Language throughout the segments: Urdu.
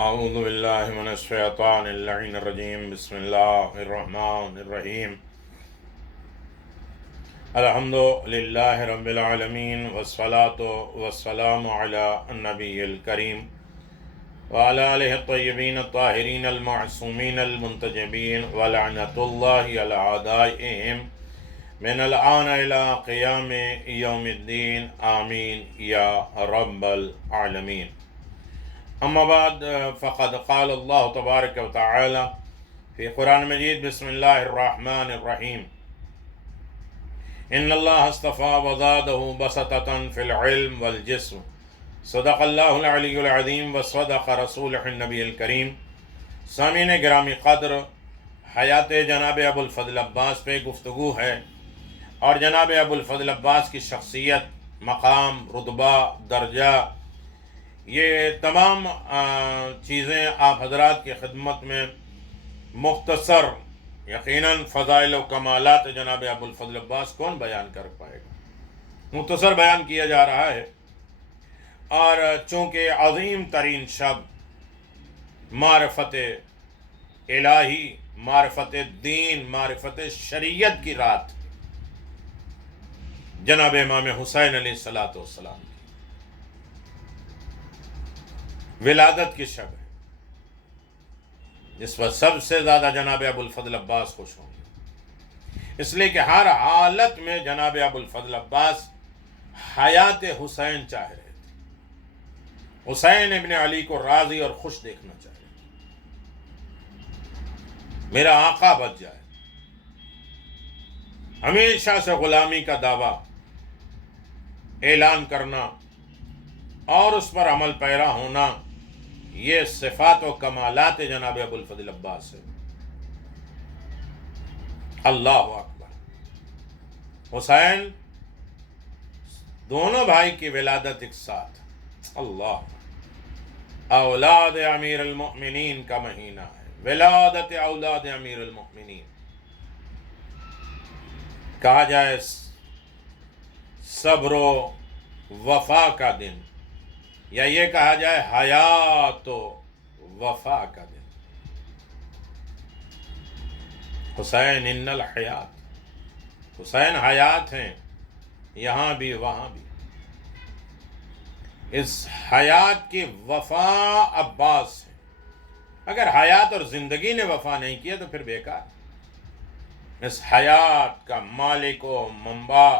اعوذ باللہ من الشیطان اللعین الرجیم بسم اللہ الرحمن الرحیم الحمد للہ رب العالمین والصلاة والسلام علی النبی الکریم وعلی آلہ الطیبین الطاہرین المعصومین المنتجبین ولعنۃ اللہ علی اعدائہم من الآن الى قیام یوم الدین آمین یا رب العالمین. اما بعد فقد قال اللہ تبارک و تعالی فی قرآن مجید بسم اللہ الرحمن الرحیم ان اللہ اصطفى وزادہ بسطة فی العلم والجسم صدق اللہ العلی العظیم وصدق رسولہ النبی الکریم. سامعین گرامی قدر، حیات جناب ابو الفضل عباس پہ گفتگو ہے، اور جناب ابو الفضل عباس کی شخصیت، مقام، رتبہ، درجہ، یہ تمام چیزیں آپ حضرات کی خدمت میں مختصر، یقیناً فضائل و کمالات جناب ابو الفضل عباس کون بیان کر پائے گا، مختصر بیان کیا جا رہا ہے. اور چونکہ عظیم ترین شب معرفت الہی، معرفت دین، معرفت شریعت کی رات جناب امام حسین علیہ السلام کی ولادت کی شب ہے، جس پر سب سے زیادہ جناب ابو الفضل عباس خوش ہوں گے، اس لیے کہ ہر حالت میں جناب ابو الفضل عباس حیات حسین چاہ رہے تھے، حسین ابن علی کو راضی اور خوش دیکھنا چاہ رہے تھے، میرا آقا بچ جائے. ہمیشہ سے غلامی کا دعویٰ اعلان کرنا اور اس پر عمل پیرا ہونا، یہ صفات و کمالات جناب ابو الفضل عباس ہے. اللہ اکبر. حسین دونوں بھائی کی ولادت ایک ساتھ، اللہ، اولاد امیر المؤمنین کا مہینہ ہے، ولادت اولاد امیر المؤمنین. کہا جائے صبر و وفا کا دن، یا یہ کہا جائے حیات و وفا کا دن. حسین ان الحیات، حسین حیات ہیں، یہاں بھی وہاں بھی. اس حیات کی وفا عباس ہے. اگر حیات اور زندگی نے وفا نہیں کیا تو پھر بیکار. اس حیات کا مالک و منبع،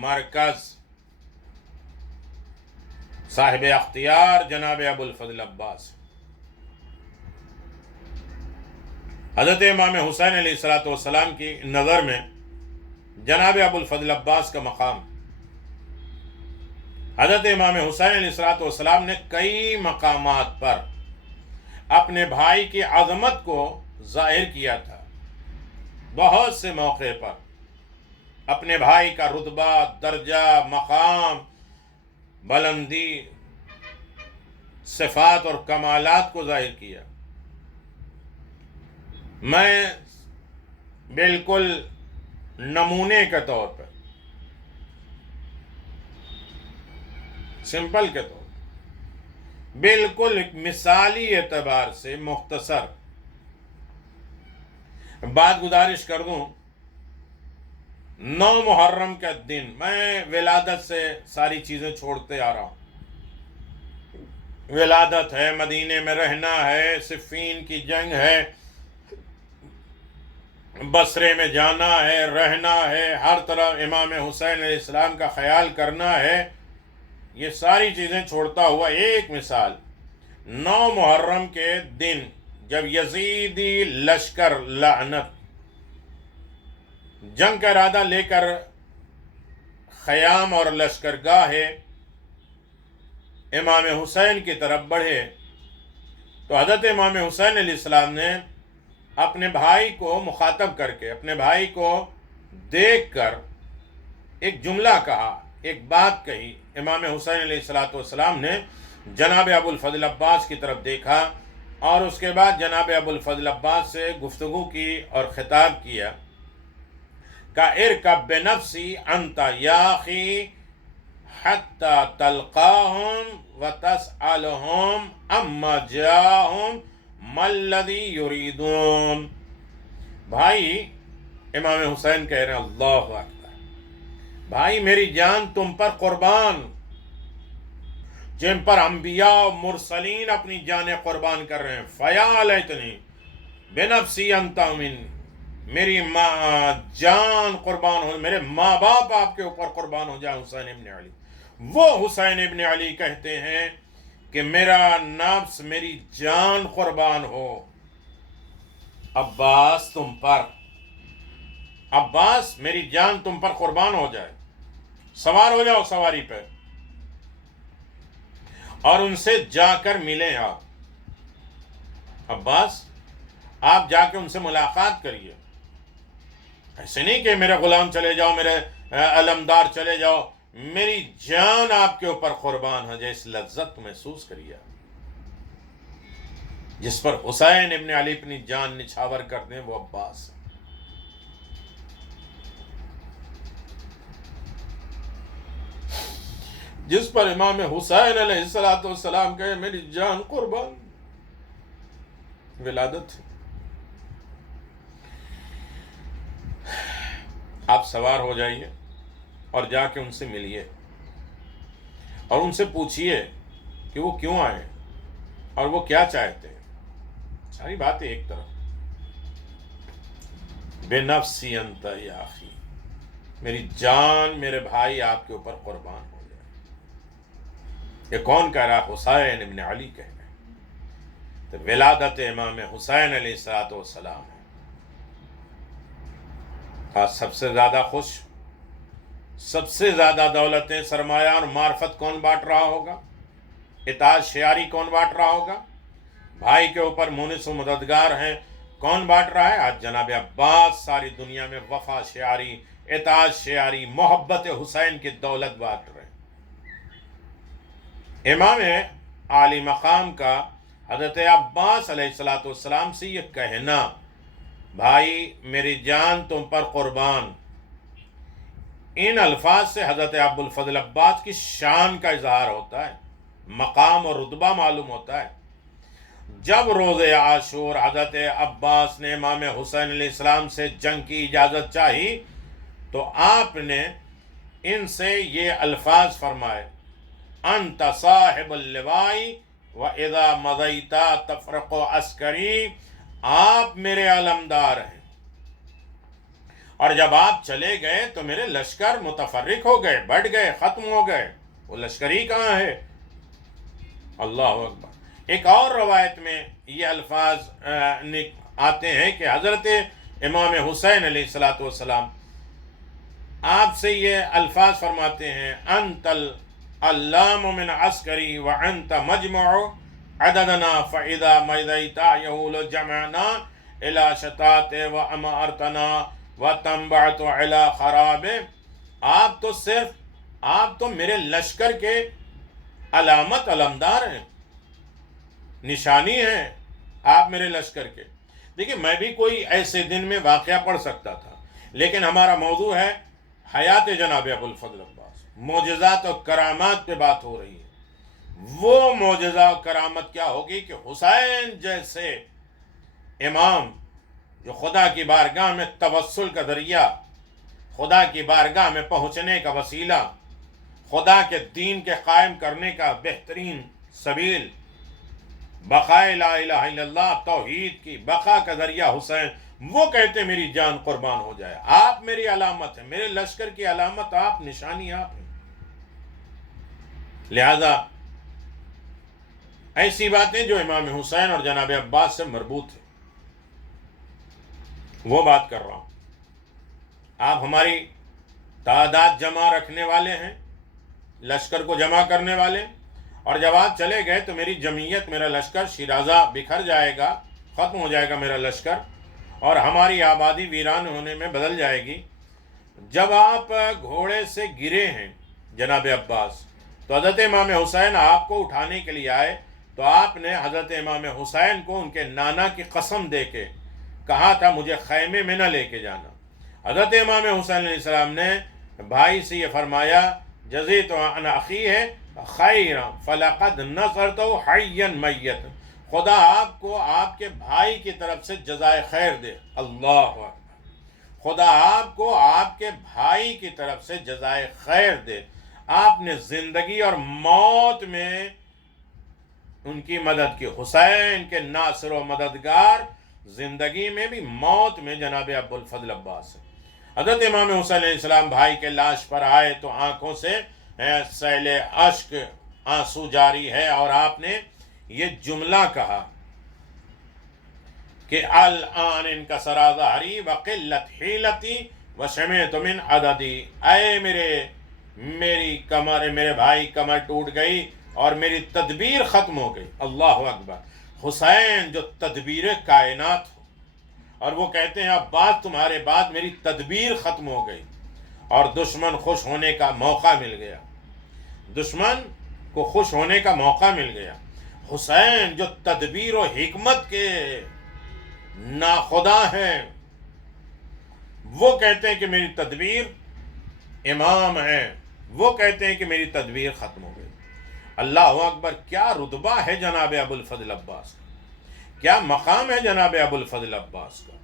مرکز، صاحب اختیار جناب ابو الفضل عباس. حضرت امام حسین علیہ السلام کی نظر میں جناب ابو الفضل عباس کا مقام، حضرت امام حسین علیہ السلام نے کئی مقامات پر اپنے بھائی کی عظمت کو ظاہر کیا تھا. بہت سے موقع پر اپنے بھائی کا رتبہ، درجہ، مقام، بلندی، صفات اور کمالات کو ظاہر کیا. میں بالکل نمونے کے طور پر، سمپل کے طور پر، بالکل ایک مثالی اعتبار سے مختصر بات گزارش کر دوں. 9 محرم کا دن، میں ولادت سے ساری چیزیں چھوڑتے آ رہا ہوں. ولادت ہے، مدینے میں رہنا ہے، صفین کی جنگ ہے، بصرے میں جانا ہے، رہنا ہے، ہر طرح امام حسین علیہ السلام کا خیال کرنا ہے. یہ ساری چیزیں چھوڑتا ہوا ایک مثال، 9 محرم کے دن جب یزیدی لشکر لعنت جنگ کا ارادہ لے کر خیام اور لشکرگاہ امام حسین کی طرف بڑھے، تو حضرت امام حسین علیہ السلام نے اپنے بھائی کو مخاطب کر کے، اپنے بھائی کو دیکھ کر ایک جملہ کہا، ایک بات کہی. امام حسین علیہ السلام نے جناب ابو الفضل عباس کی طرف دیکھا اور اس کے بعد جناب ابو الفضل عباس سے گفتگو کی اور خطاب کیا کہ ارکب بنفسی انت یا اخی حتی تلقاہم وتسعى يسألهم أما جاءهم ما الذي يريدون. بھائی امام حسین کہہ رہے ہیں اللہ اکبر، بھائی میری جان تم پر قربان، جن پر انبیاء و مرسلین اپنی جانیں قربان کر رہے ہیں. فیا لیتنی بنفسی انت من، میری ماں جان قربان ہو، میرے ماں باپ آپ کے اوپر قربان ہو جائے حسین ابن علی. وہ حسین ابن علی کہتے ہیں کہ میرا نفس، میری جان قربان ہو عباس تم پر، عباس میری جان تم پر قربان ہو جائے، سوار ہو جاؤ سواری پہ اور ان سے جا کر ملیں. آپ عباس آپ جا کے ان سے ملاقات کریے. ایسے نہیں کہ میرے غلام چلے جاؤ، میرے علمدار چلے جاؤ، میری جان آپ کے اوپر قربان ہو جائے. اس لذت محسوس کریے جس پر حسین ابن علی اپنی جان نچھاور کرتے ہیں، وہ عباس ہے. جس پر امام حسین علیہ السلام کہے میری جان قربان، ولادت ہے. آپ سوار ہو جائیے اور جا کے ان سے ملیے اور ان سے پوچھیے کہ وہ کیوں آئے اور وہ کیا چاہتے ہیں. ساری باتیں ایک طرف. بے نفسی انت یا اخی، میری جان میرے بھائی آپ کے اوپر قربان ہو جائے. یہ کون کہہ رہا؟ حسین ابن علی کہہ رہے ہیں. تو ولادت امام حسین علیہ السلام ہے. آج سب سے زیادہ خوش، سب سے زیادہ دولتیں، سرمایہ اور معرفت کون بانٹ رہا ہوگا؟ اطاعت شیاری کون بانٹ رہا ہوگا؟ بھائی کے اوپر مونس و مددگار ہیں کون بانٹ رہا ہے؟ آج جناب عباس ساری دنیا میں وفا شیاری، اطاعت شیاری، محبت حسین کی دولت بانٹ رہے ہیں. امام عالی مقام کا حضرت عباس علیہ السلام سے یہ کہنا، بھائی میری جان تم پر قربان، ان الفاظ سے حضرت ابوالفضل عباس کی شان کا اظہار ہوتا ہے، مقام اور رتبہ معلوم ہوتا ہے. جب روز عاشور حضرت عباس نے امام حسین علیہ السلام سے جنگ کی اجازت چاہی تو آپ نے ان سے یہ الفاظ فرمائے، انت صاحب اللوائی واذا مضیت تفرق عسکری، آپ میرے علمدار ہیں اور جب آپ چلے گئے تو میرے لشکر متفرق ہو گئے، بڑھ گئے، ختم ہو گئے. وہ لشکری کہاں ہے؟ اللہ اکبر. ایک اور روایت میں یہ الفاظ آتے ہیں کہ حضرت امام حسین علیہ السلام آپ سے یہ الفاظ فرماتے ہیں، انت العلام من عسکری وانت مجمع عددنا فاذا مضیت یهول جمعنا الى شتات وامرتنا وتنبعت الى خراب. آپ تو میرے لشکر کے علامت، علمدار ہیں، نشانی ہیں آپ میرے لشکر کے. دیکھیں میں بھی کوئی ایسے دن میں واقعہ پڑھ سکتا تھا، لیکن ہمارا موضوع ہے حیات جناب ابوالفضل عباس، معجزات اور کرامات پہ بات ہو رہی ہے. وہ معجزہ اور کرامت کیا ہوگی کہ حسین جیسے امام جو خدا کی بارگاہ میں توسل کا ذریعہ، خدا کی بارگاہ میں پہنچنے کا وسیلہ، خدا کے دین کے قائم کرنے کا بہترین سبیل، بقائے لا الہ الا اللہ، توحید کی بقا کا ذریعہ حسین، وہ کہتے میری جان قربان ہو جائے. آپ میری علامت ہیں، میرے لشکر کی علامت آپ، نشانی آپ ہیں. لہذا ایسی باتیں جو امام حسین اور جناب عباس سے مربوط ہیں، وہ بات کر رہا ہوں. آپ ہماری تعداد جمع رکھنے والے ہیں، لشکر کو جمع کرنے والے، اور جب آپ چلے گئے تو میری جمعیت، میرا لشکر شیرازہ بکھر جائے گا، ختم ہو جائے گا میرا لشکر، اور ہماری آبادی ویران ہونے میں بدل جائے گی. جب آپ گھوڑے سے گرے ہیں جناب عباس تو حضرت امام حسین آپ کو اٹھانے کے لیے آئے تو آپ نے حضرت امام حسین کو ان کے نانا کی قسم دے کے کہا تھا مجھے خیمے میں نہ لے کے جانا. حضرت امام حسین علیہ السلام نے بھائی سے یہ فرمایا، جزیت عن اخی ہے خیرا فلقد نصرتہ حیا میتا، خدا آپ کو آپ کے بھائی کی طرف سے جزائے خیر دے۔ اللہ اکبر، خدا آپ کو آپ کے بھائی کی طرف سے جزائے خیر دے، آپ نے زندگی اور موت میں ان کی مدد کی۔ حسین کے ناصر و مددگار زندگی میں بھی، موت میں جناب ابو الفضل عباس ہے۔ حضرت امام حسین علیہ السلام بھائی کے لاش پر آئے تو آنکھوں سے سیل اشک، آنسو جاری ہے، اور آپ نے یہ جملہ کہا کہ الان ان کا سرازاری وقلت حیلتی وشمعت من عددی، اے میری کمر، میرے بھائی کمر ٹوٹ گئی اور میری تدبیر ختم ہو گئی۔ اللہ اکبر، حسین جو تدبیر کائنات ہو، اور وہ کہتے ہیں عباس تمہارے بعد میری تدبیر ختم ہو گئی اور دشمن خوش ہونے کا موقع مل گیا، دشمن کو خوش ہونے کا موقع مل گیا۔ حسین جو تدبیر و حکمت کے ناخدا ہیں، وہ کہتے ہیں کہ میری تدبیر، امام ہیں وہ کہتے ہیں کہ میری تدبیر ختم ہو گئی۔ اللہ اکبر، کیا رتبہ ہے جناب ابو الفضل عباس کا، کیا مقام ہے جناب ابو الفضل عباس کا۔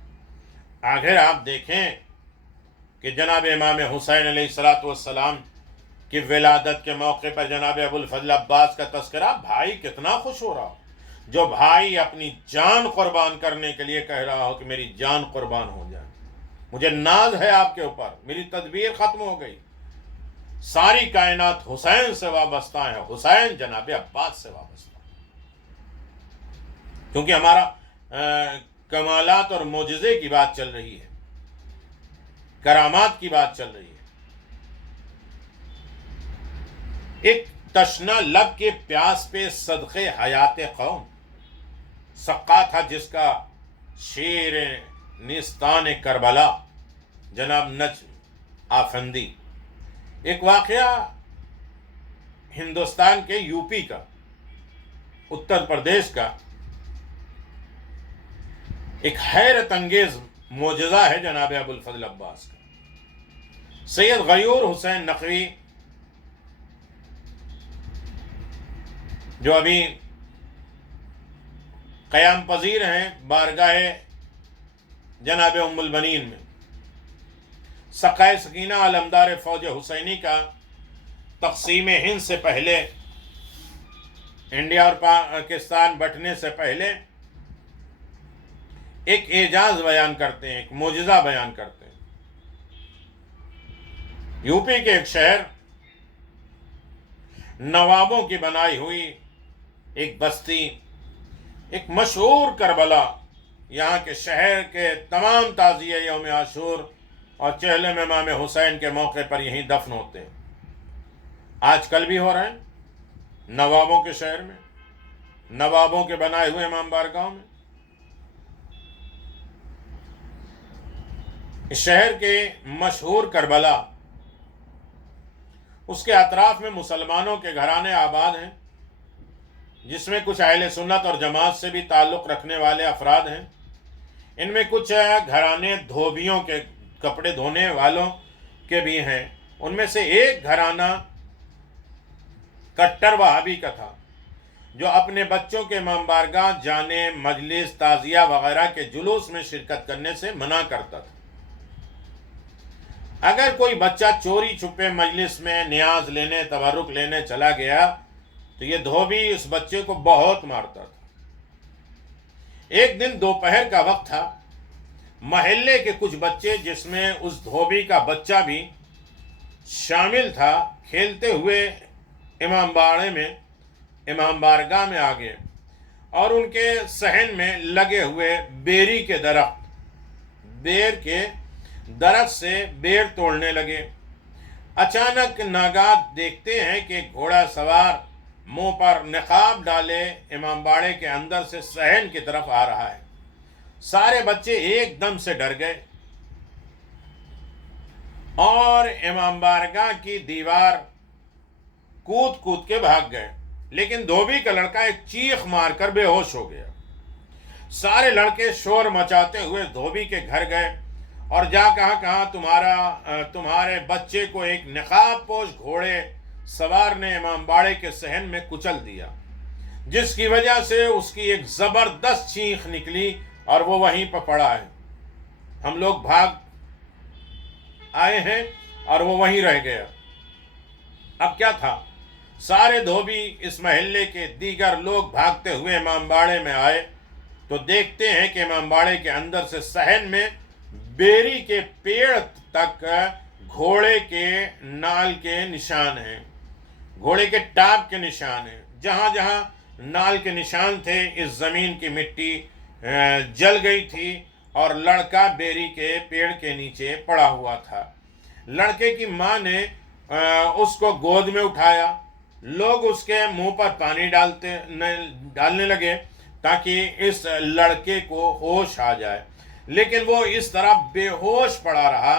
آخر آپ دیکھیں کہ جناب امام حسین علیہ السلام کی ولادت کے موقع پر جناب ابو الفضل عباس کا تذکرہ، بھائی کتنا خوش ہو رہا ہو، جو بھائی اپنی جان قربان کرنے کے لیے کہہ رہا ہو کہ میری جان قربان ہو جائے، مجھے ناز ہے آپ کے اوپر، میری تدبیر ختم ہو گئی، ساری کائنات حسین سے وابستہ ہے، حسین جناب عباس سے وابستہ ہے، کیونکہ ہمارا کمالات اور معجزے کی بات چل رہی ہے، کرامات کی بات چل رہی ہے۔ ایک تشنا لب کے پیاس پہ صدقے حیات قوم سقا تھا، جس کا شیر نیستان کربلا جناب نجم آفندی۔ ایک واقعہ ہندوستان کے یو پی کا، اتر پردیش کا ایک حیرت انگیز معجزہ ہے جناب ابو الفضل عباس کا۔ سید غیور حسین نقوی، جو ابھی قیام پذیر ہیں بارگاہ جناب ام البنین میں، سقائے سکینہ علمدار فوج حسینی کا تقسیم ہند سے پہلے، انڈیا اور پاکستان بٹنے سے پہلے ایک اعجاز بیان کرتے ہیں، ایک معجزہ بیان کرتے ہیں۔ یو پی کے ایک شہر، نوابوں کی بنائی ہوئی ایک بستی، ایک مشہور کربلا، یہاں کے شہر کے تمام تعزیے یوم عاشور اور چہلم امام حسین کے موقع پر یہیں دفن ہوتے ہیں۔ آج کل بھی ہو رہے ہیں نوابوں کے شہر میں، نوابوں کے بنائے ہوئے امام بارگاہوں میں۔ اس شہر کے مشہور کربلا، اس کے اطراف میں مسلمانوں کے گھرانے آباد ہیں، جس میں کچھ اہل سنت اور جماعت سے بھی تعلق رکھنے والے افراد ہیں۔ ان میں کچھ گھرانے دھوبیوں کے، کپڑے دھونے والوں کے بھی ہیں۔ ان میں سے ایک گھرانہ کٹر وہابی کا تھا، جو اپنے بچوں کے امام بارگاہ جانے، مجلس، تعزیہ وغیرہ کے جلوس میں شرکت کرنے سے منع کرتا تھا۔ اگر کوئی بچہ چوری چھپے مجلس میں نیاز لینے، تبرک لینے چلا گیا تو یہ دھوبی اس بچے کو بہت مارتا تھا۔ ایک دن دوپہر کا وقت تھا، محلے کے کچھ بچے، جس میں اس دھوبی کا بچہ بھی شامل تھا، کھیلتے ہوئے امام بارگاہ میں آ گئے اور ان کے صحن میں لگے ہوئے بیری کے بیر کے درخت سے بیر توڑنے لگے۔ اچانک ناگہاں دیکھتے ہیں کہ گھوڑا سوار منہ پر نقاب ڈالے امام باڑے کے اندر سے صحن کی طرف آ رہا ہے۔ سارے بچے ایک دم سے ڈر گئے اور امام بارگاہ کی دیوار کود کود کے بھاگ گئے، لیکن دھوبی کا لڑکا ایک چیخ مار کر بے ہوش ہو گیا۔ سارے لڑکے شور مچاتے ہوئے دھوبی کے گھر گئے اور جا کہا تمہارے بچے کو ایک نقاب پوش گھوڑے سوار نے امام باڑے کے صحن میں کچل دیا، جس کی وجہ سے اس کی ایک زبردست چیخ نکلی اور وہ وہیں پر پڑا ہے۔ ہم لوگ بھاگ آئے ہیں اور وہ وہیں رہ گیا۔ اب کیا تھا، سارے دھوبی اس محلے کے دیگر لوگ بھاگتے ہوئے امام باڑے میں آئے تو دیکھتے ہیں کہ امام باڑے کے اندر سے صحن میں بیری کے پیڑ تک گھوڑے کے نال کے نشان ہیں، گھوڑے کے ٹاپ کے نشان ہیں۔ جہاں جہاں نال کے نشان تھے اس زمین کی مٹی جل گئی تھی اور لڑکا بیری کے پیڑ کے نیچے پڑا ہوا تھا۔ لڑکے کی ماں نے اس کو گود میں اٹھایا، لوگ اس کے منہ پر پانی ڈالنے لگے تاکہ اس لڑکے کو ہوش آ جائے، لیکن وہ اس طرح بے ہوش پڑا رہا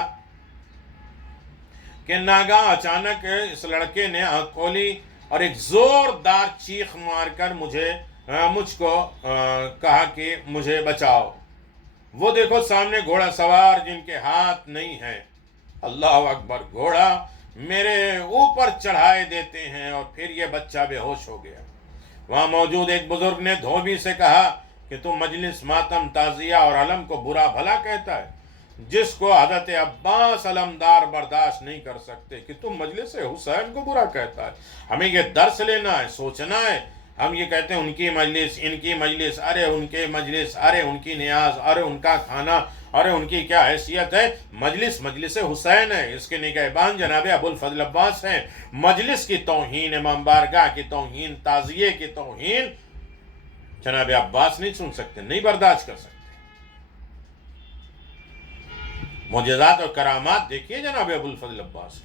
کہ ناگہاں اچانک اس لڑکے نے آنکھ کھولی اور ایک زوردار چیخ مار کر مجھ کو کہا کہ مجھے بچاؤ۔ وہ دیکھو سامنے گھوڑا سوار جن کے ہاتھ نہیں ہیں، اللہ اکبر، گھوڑا میرے اوپر چڑھائے دیتے ہیں، اور پھر یہ بچہ بے ہوش ہو گیا۔ وہاں موجود ایک بزرگ نے دھوبی سے کہا کہ تم مجلس ماتم تعزیہ اور علم کو برا بھلا کہتا ہے، جس کو حضرت عباس علمدار برداشت نہیں کر سکتے، کہ تم مجلس حسین کو برا کہتا ہے۔ ہمیں یہ درس لینا ہے، سوچنا ہے۔ ہم یہ کہتے ہیں ان کی مجلس، ان کی مجلس، ارے ان کے مجلس، ارے ان کی نیاز، ارے ان کا کھانا، ارے ان کی کیا حیثیت ہے۔ مجلس حسین ہے، اس کے نگہبان جناب ابو الفضل عباس ہیں۔ مجلس کی توہین، امام بارگاہ کی توہین، تعزیے کی توہین جناب عباس نہیں سن سکتے، نہیں برداشت کر سکتے۔ معجزات اور کرامات دیکھیے جناب ابو الفضل عباس کی،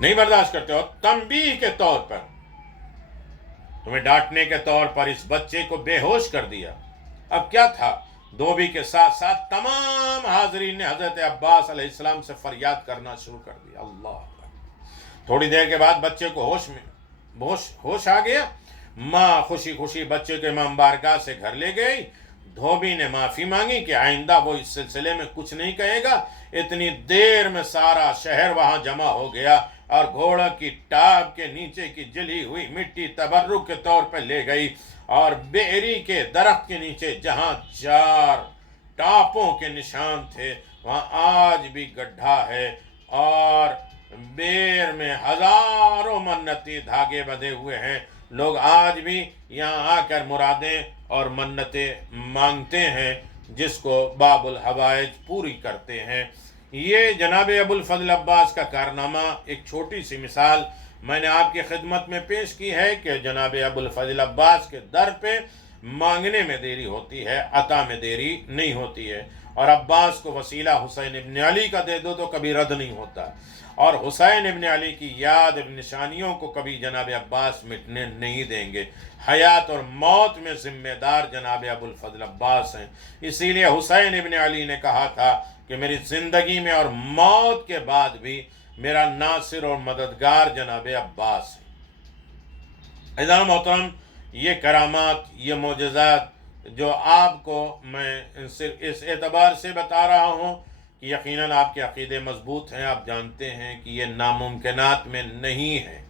نہیں برداشت کرتے۔ اور تنبیہ کے طور پر، تمہیں ڈانٹنے کے طور پر اس بچے کو بے ہوش کر دیا۔ اب کیا تھا، دھوبی کے ساتھ ساتھ تمام حاضرین نے حضرت عباس علیہ السلام سے فریاد کرنا شروع کر دیا، اللہ۔ تھوڑی دیر کے بعد بچے کو ہوش آ گیا۔ ماں خوشی خوشی بچے کو امام بارگاہ سے گھر لے گئی۔ دھوبی نے معافی مانگی کہ آئندہ وہ اس سلسلے میں کچھ نہیں کہے گا۔ اتنی دیر میں سارا شہر وہاں جمع ہو گیا اور گھوڑا کی ٹاپ کے نیچے کی جلی ہوئی مٹی تبرک کے طور پر لے گئی، اور بیری کے درخت کے نیچے جہاں 4 ٹاپوں کے نشان تھے وہاں آج بھی گڈھا ہے، اور بیر میں ہزاروں منتی دھاگے بندھے ہوئے ہیں۔ لوگ آج بھی یہاں آ کر مرادیں اور منتیں مانگتے ہیں، جس کو باب الحوائج پوری کرتے ہیں۔ یہ جناب ابو الفضل عباس کا کارنامہ، ایک چھوٹی سی مثال میں نے آپ کی خدمت میں پیش کی ہے کہ جناب ابو الفضل عباس کے در پہ مانگنے میں دیری ہوتی ہے، عطا میں دیری نہیں ہوتی ہے۔ اور عباس کو وسیلہ حسین ابن علی کا دے دو تو کبھی رد نہیں ہوتا، اور حسین ابن علی کی یاد نشانیوں کو کبھی جناب عباس مٹنے نہیں دیں گے۔ حیات اور موت میں ذمہ دار جناب ابو الفضل عباس ہیں۔ اسی لیے حسین ابن علی نے کہا تھا کہ میری زندگی میں اور موت کے بعد بھی میرا ناصر اور مددگار جناب عباس ہے۔ عزیزان محترم، یہ کرامات، یہ معجزات جو آپ کو میں صرف اس اعتبار سے بتا رہا ہوں کہ یقیناً آپ کے عقیدے مضبوط ہیں، آپ جانتے ہیں کہ یہ ناممکنات میں نہیں ہے،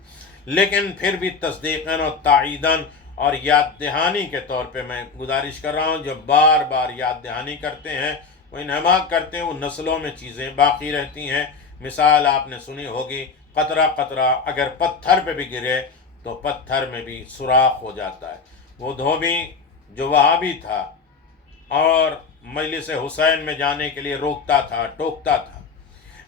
لیکن پھر بھی تصدیقاً اور تائیداً اور یاد دہانی کے طور پہ میں گزارش کر رہا ہوں۔ جو بار بار یاد دہانی کرتے ہیں، وہ انہماک کرتے ہیں، وہ نسلوں میں چیزیں باقی رہتی ہیں۔ مثال آپ نے سنی ہوگی، قطرہ قطرہ اگر پتھر پہ بھی گرے تو پتھر میں بھی سوراخ ہو جاتا ہے۔ وہ دھوبی جو وہابی تھا اور مجلس حسین میں جانے کے لیے روکتا تھا، ٹوکتا تھا،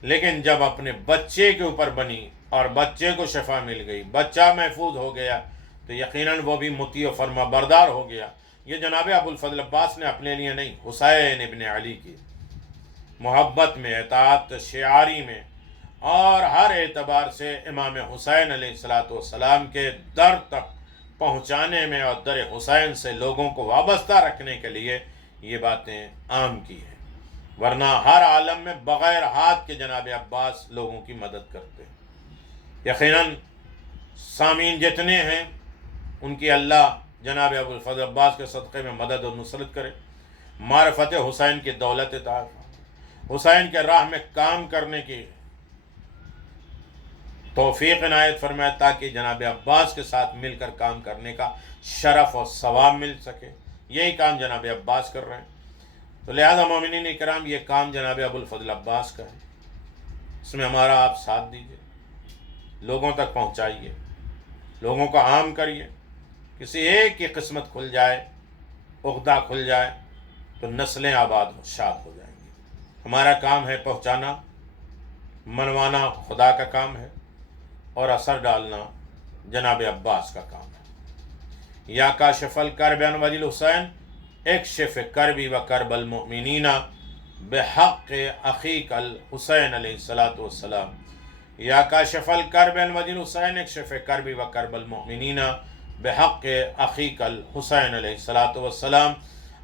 لیکن جب اپنے بچے کے اوپر بنی اور بچے کو شفا مل گئی، بچہ محفوظ ہو گیا، تو یقیناً وہ بھی مطیع و فرما بردار ہو گیا۔ یہ جناب ابو الفضل عباس نے اپنے لیے نہیں، حسین ابن علی کی محبت میں، اطاعت شعاری میں، اور ہر اعتبار سے امام حسین علیہ السلام کے در تک پہنچانے میں اور در حسین سے لوگوں کو وابستہ رکھنے کے لیے یہ باتیں عام کی ہیں، ورنہ ہر عالم میں بغیر ہاتھ کے جناب عباس لوگوں کی مدد کرتے ہیں۔ یقیناً سامعین جتنے ہیں ان کی اللہ جناب ابو الفضل عباس کے صدقے میں مدد اور نصرت کرے، معرفت حسین کی دولت عطا فرمائے، حسین کے راہ میں کام کرنے کی توفیق عنایت فرمائے تاکہ جناب عباس کے ساتھ مل کر کام کرنے کا شرف اور ثواب مل سکے۔ یہی کام جناب عباس کر رہے ہیں، تو لہذا مومنین کرام یہ کام جناب ابو الفضل عباس کا ہے، اس میں ہمارا آپ ساتھ دیجیے، لوگوں تک پہنچائیے، لوگوں کو عام کریے۔ کسی ایک کی قسمت کھل جائے، عقدہ کھل جائے تو نسلیں آباد شاد ہو جائیں گی۔ ہمارا کام ہے پہنچانا، منوانا خدا کا کام ہے، اور اثر ڈالنا جناب عباس کا کام ہے۔ یا کاشف الکرب عن وجه الحسین اکشف کربی و کرب المؤمنین بحق اخیک الحسین علیہ الصلاۃ والسلام۔ یا کاشف الکرب عن وجه الحسین اکشف کربی و کرب المؤمنین بحق اخیک الحسین علیہ الصلاۃ والسلام۔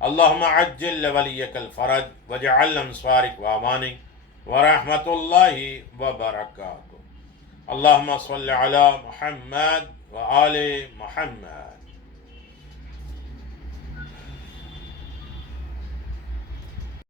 اللہم عجل لولیک الفرج وجعل انصارک واعوانک ورحمۃ اللہ وبرکاتہ۔ اللہم صل علی محمد وآل محمد۔